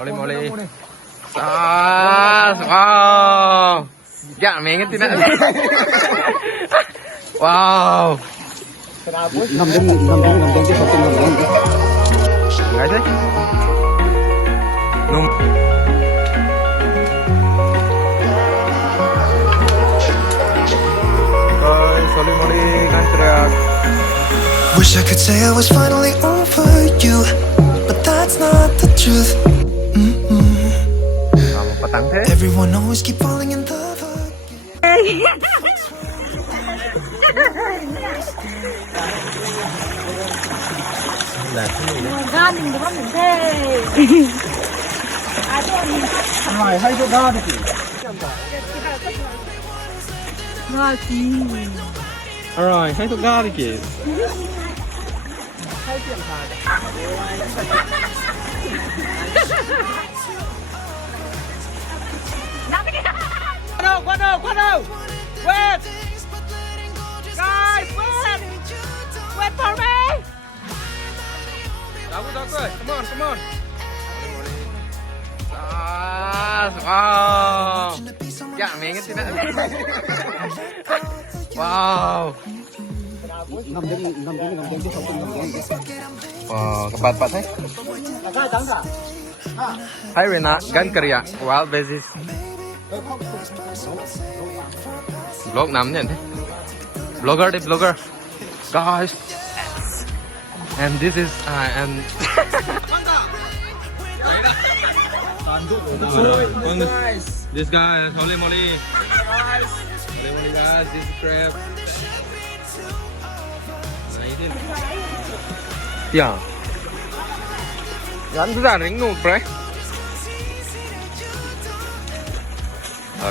Oli Moli. Wow. Ya, me ingetin na. Wow. Ngầm đến cái số tiền ngầm đến cái. Ngay thế. Nung. Guys, Oli Moli kan teriak. Wish I could say I was finally over you, but that's not the truth. Kamu petang thế. Everyone always keep falling in love again. Ga mình được không thế? Rồi hay cho ga đi chị. Ga gì? Alright, hay thuốc ga đi chị. Qua đâu? Wait! Guys, wait! Wait for me! Come on. Wow. Ya, me ingetin na. Wow. Ngầm đến cái số tiền ngầm đến cái. Wow, kepat thế. Hai Rena, gan kerja, wild basis. Vlog namanya nih. Blogger deh, blogger. Guys. And this is and this guy is Oli Moli. Oli Moli guys, this is crab. Nah, ini. Ya. Gắn ra đánh ngủ đấy.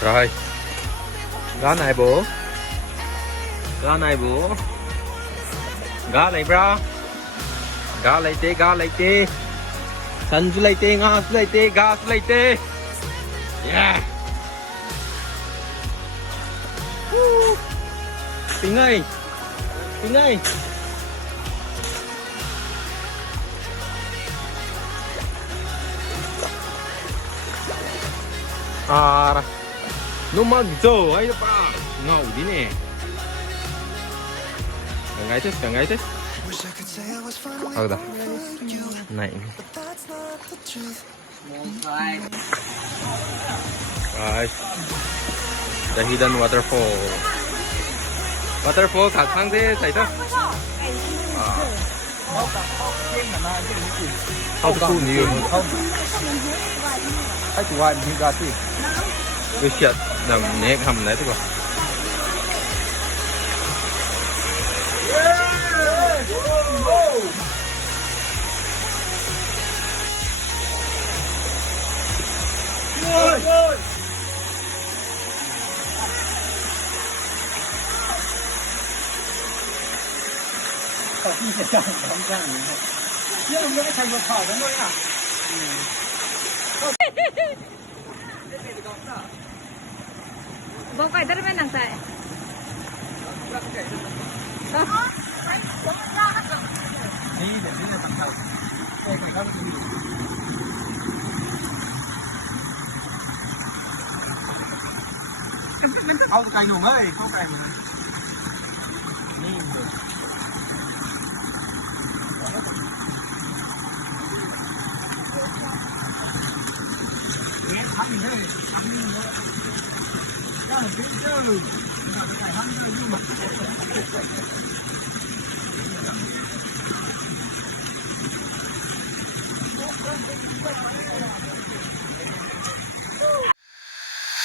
Rồi. Gá này bố. Gá này bố. Gá này bro. Gá lấy tê. Sân su lấy tê, ngã su lấy tê, gá su lấy tê. Yeah. Tính ơi. Nó magzo, ay pa. Ngầu đi nè. Càng ngay thế. Wish I could say I was finally Ở đâu? over you, Này. but that's not the truth. Guys. The hidden waterfall. Waterfall thật sang thế, thấy không? Không có nhiều. Không. Hay chủ ai mình ga chị. Cái chuyện đầm nét hầm đấy thôi mà. Bố quay đất bên đằng này. Không cày đủ ơi, không cày đủ.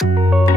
Thank